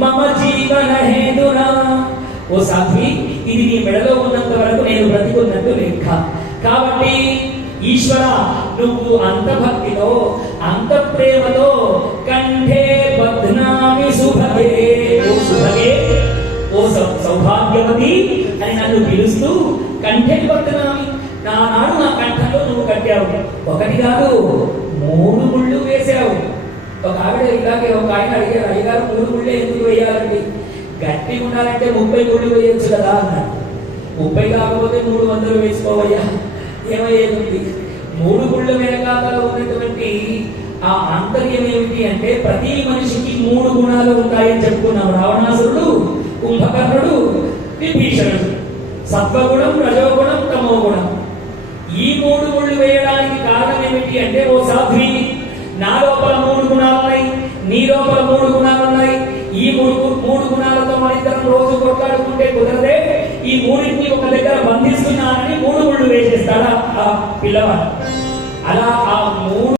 మమ జీవన హేతునా. ఓ సాధ్వి, ఇది నీ మెడలో ఉన్నంత వరకు నేను బ్రతికున్నట్టు లెక్క. కాబట్టి ఈశ్వర, నువ్వు అంత భక్తితో అంత ప్రేమతో కంఠే బధ్నామి సుభగే, ఓ సుభగే, ఓ సౌభాగ్యవతి అని నన్ను పిలుస్తూ కంఠే బధ్నామి, నానాడు నా కంఠంలో నువ్వు కట్టావు. ఒకటి కాదు, 3 ముళ్ళు వేసావు. ఒక ఆవిడ ఇలాగే ఒక ఆయన అడిగారు, అయ్యగారు 3 ముళ్ళే ఎందుకు వేయాలండి? గట్టి ఉండాలంటే 30 ముళ్ళు వేయొచ్చు కదా అన్నాడు. 30 కాకపోతే 300 వేసుకోవయ్యా, ఏమయ్యేది? 3 ముళ్ళ వెనకాలలో ఉన్నటువంటి ఆ ఆంతర్యం ఏమిటి అంటే, ప్రతి మనిషికి 3 గుణాలు ఉంటాయని చెప్పుకున్నాం. రావణాసురుడు, కుంభకర్ణుడు, విభీషణుడు. సత్వగుణం, రజోగుణం, తమోగుణం. ఈ 3 ముళ్ళు వేయడానికి కారణం ఏమిటి అంటే, ఓ సాధ్వి, నా లోపల 3 గుణాలు ఉన్నాయి, నీ లోపల 3 గుణాలు ఉన్నాయి. ఈ 3 గుణాలతో మనిద్దరం రోజు కొట్లాడుకుంటే కుదరదే. ఈ 3ని ఒక దగ్గర బంధిస్తున్నానని 3 ముళ్ళు వేసేస్తాడా ఆ పిల్లవాడు. అలా ఆ 3